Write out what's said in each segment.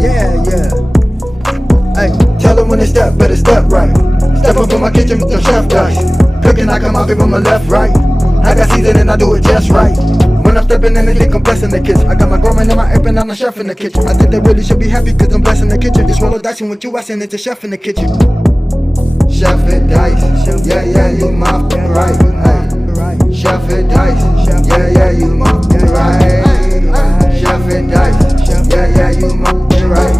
Yeah, yeah. Hey, tell them when they step, better step right. Step up in my kitchen with them chef dice. Cooking, I come out from my left, right. I got season and I do it just right. When I'm stepping in, they think I'm blessing the kitchen. I got my grandma and my apron, I'm the chef in the kitchen. I think they really should be happy cause I'm blessing the kitchen. Just roll a dice and with you, I send it to chef in the kitchen. Chef and dice, yeah, yeah, you my right. Hey. Chef and dice, yeah, yeah, you my right. Chef and dice, yeah, yeah, you my right.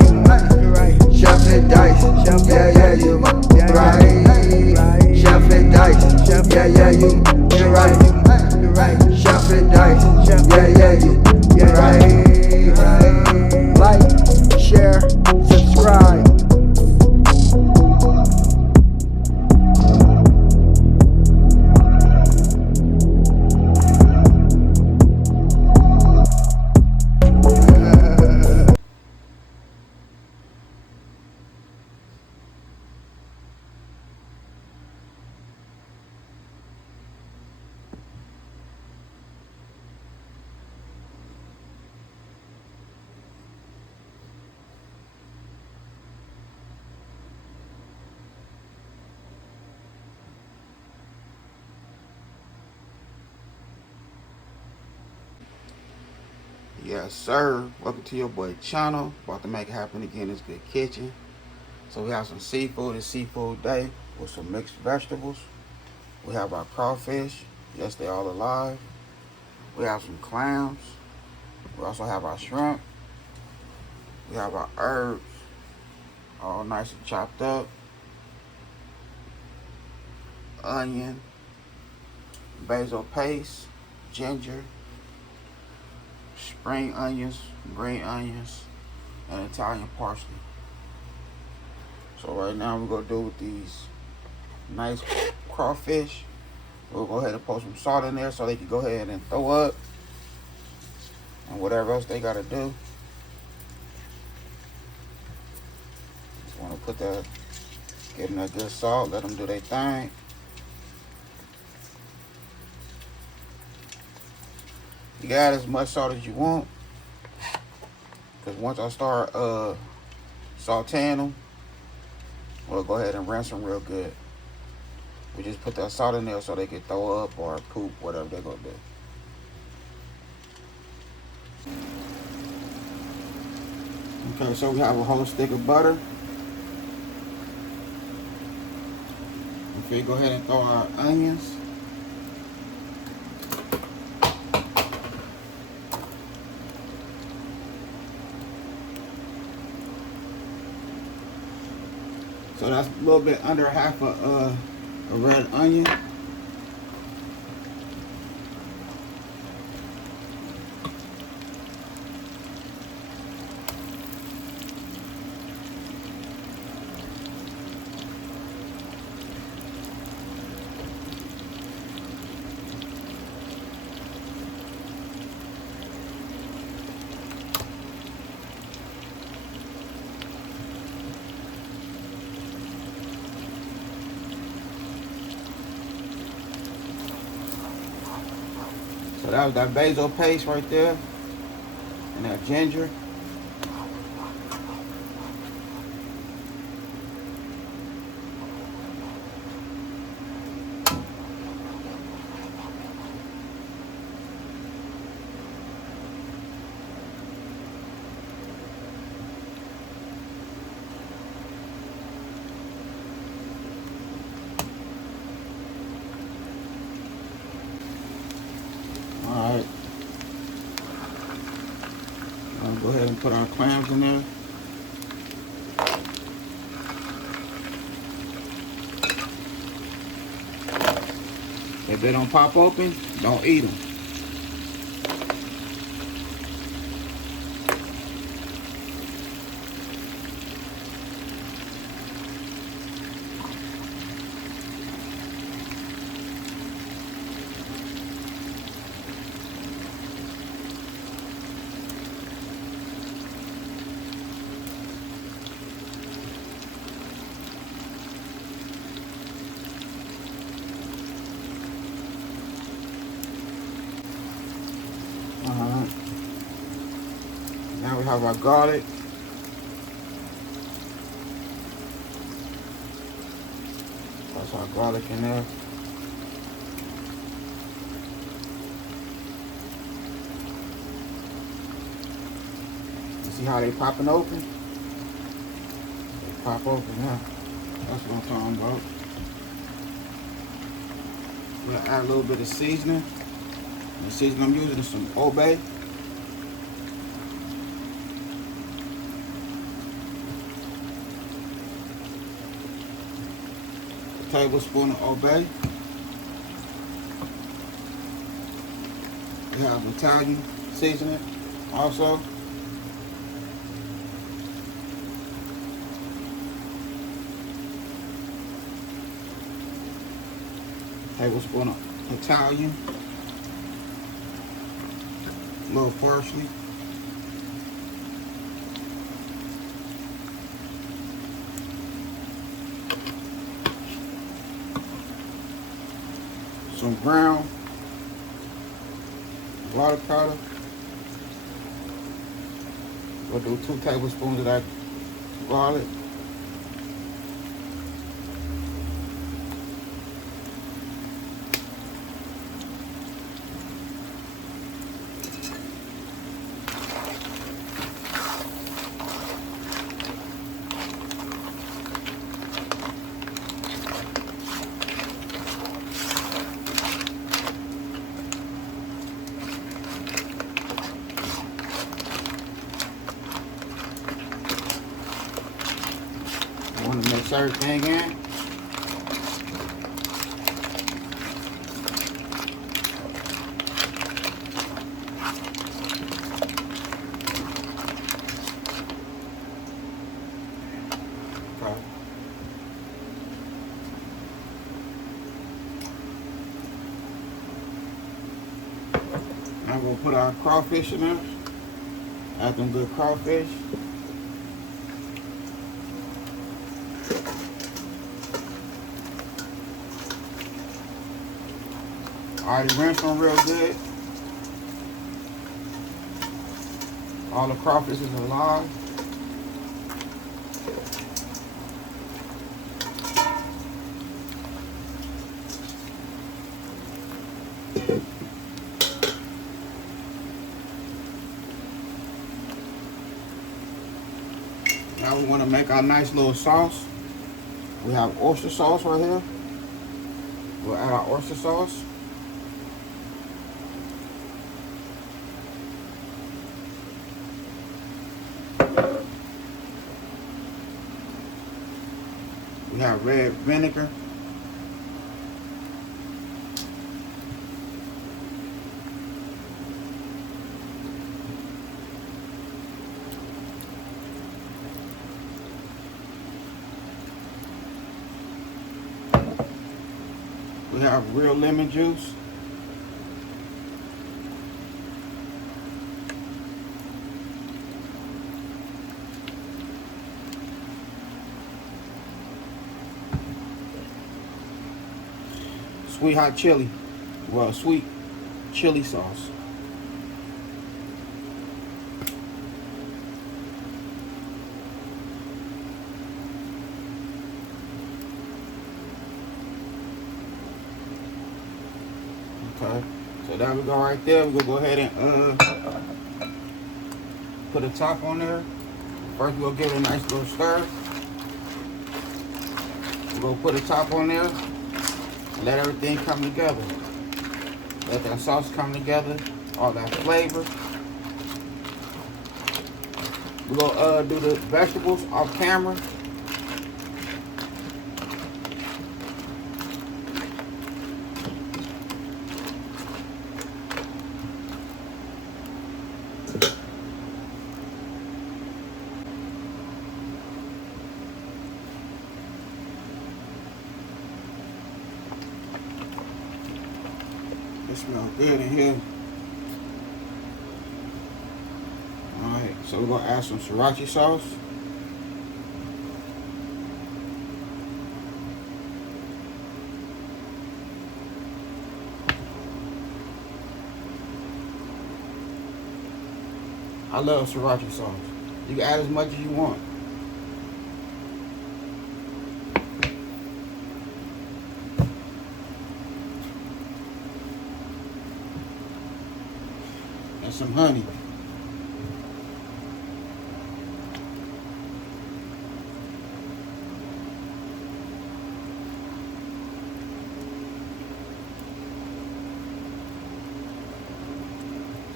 Chef and dice, yeah, yeah, you my right. Chef and dice, yeah, yeah, you right. Chef and dice, yeah, yeah, you right. Like, share, subscribe. Yes, sir. Welcome to your boy channel. About to make it happen again. It's Good Kitchen. So we have some seafood. It's seafood day with some mixed vegetables. We have our crawfish. Yes, they all alive. We have some clams. We also have our shrimp. We have our herbs, all nice and chopped up. Onion, basil paste, ginger, spring onions, green onions, and Italian parsley. So right now we're gonna do with these nice crawfish. We'll go ahead and put some salt in there so they can go ahead and throw up and whatever else they gotta do. Just wanna put that, give them that good salt, let them do their thing. You got as much salt as you want, because once I start sauteing them, we'll go ahead and rinse them real good. We just put that salt in there so they can throw up or poop, whatever they're gonna do. Okay, so we have a whole stick of butter. If we go ahead and throw our onions. So that's a little bit under half a red onion. So that was that basil paste right there, and that ginger. Alright. I'll go ahead and put our clams in there. If they don't pop open, don't eat them. Now we have our garlic. That's our garlic in there. You see how they popping open? They pop open now. That's what I'm talking about. I'm gonna add a little bit of seasoning. The seasoning I'm using is some Obey. A tablespoon of Obey. We have Italian seasoning also. Tablespoon of Italian. A little parsley. Some brown water powder. We'll do 2 tablespoons of that garlic. Want to mix everything in. Okay. Now we'll put our crawfish in there. Add them good crawfish. Already rinsed them real good. All the crawfish is alive. Now we want to make our nice little sauce. We have oyster sauce right here. We'll add our oyster sauce. We have red vinegar. We have real lemon juice. Sweet hot chili. Well, sweet chili sauce. Okay, so there we go right there. We're gonna go ahead and put a top on there. First we'll give it a nice little stir. We're gonna put a top on there and let everything come together. Let that sauce come together, all that flavor. We're gonna do the vegetables off camera. It smells good in here. Alright, so we're gonna add some sriracha sauce. I love sriracha sauce. You can add as much as you want. And some honey.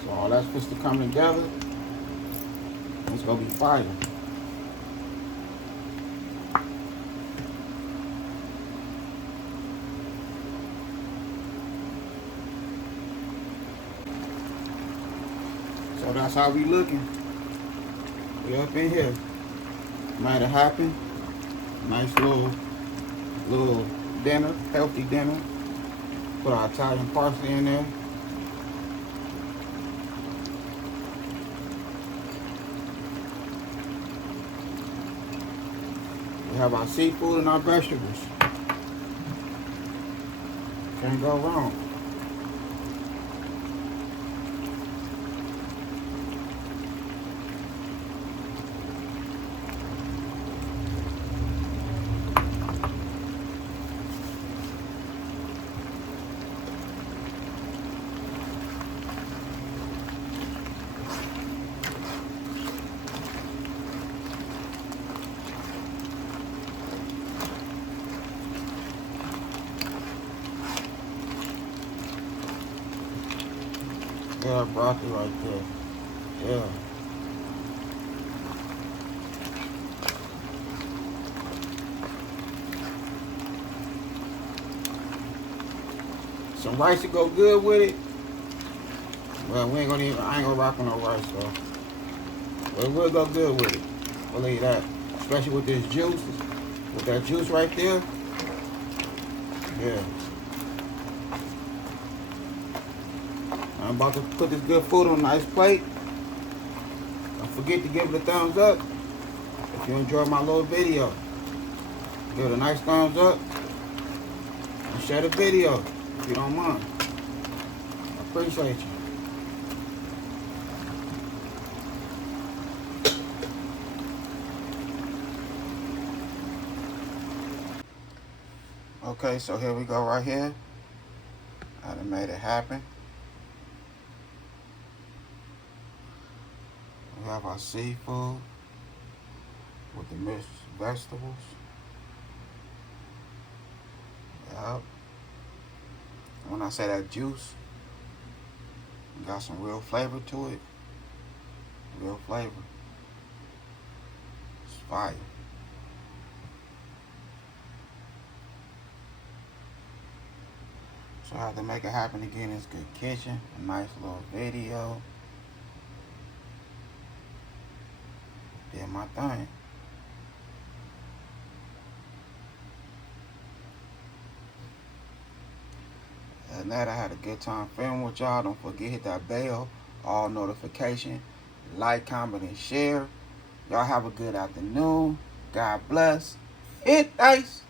So all that's supposed to come together. It's gonna be fire. So that's how we looking. We up in here. Might have happened. Nice little dinner, healthy dinner. Put our Italian parsley in there. We have our seafood and our vegetables. Can't go wrong. Yeah, broccoli right there. Yeah. Some rice to go good with it. Well, I ain't gonna rock on no rice though. But it will go good with it. Believe that. Especially with this juice. With that juice right there. Yeah. I'm about to put this good food on a nice plate. Don't forget to give it a thumbs up if you enjoyed my little video. Give it a nice thumbs up and share the video if you don't mind. I appreciate you. Okay, so here we go right here. I done made it happen. We have our seafood with the mixed vegetables. Yep. When I say that juice, got some real flavor to it. Real flavor. It's fire. So I have to make it happen again. It's good kitchen. A nice little video. Did my thing. And that I had a good time filming with y'all. Don't forget hit that bell, all notification, like, comment, and share. Y'all have a good afternoon. God bless. Hit dice.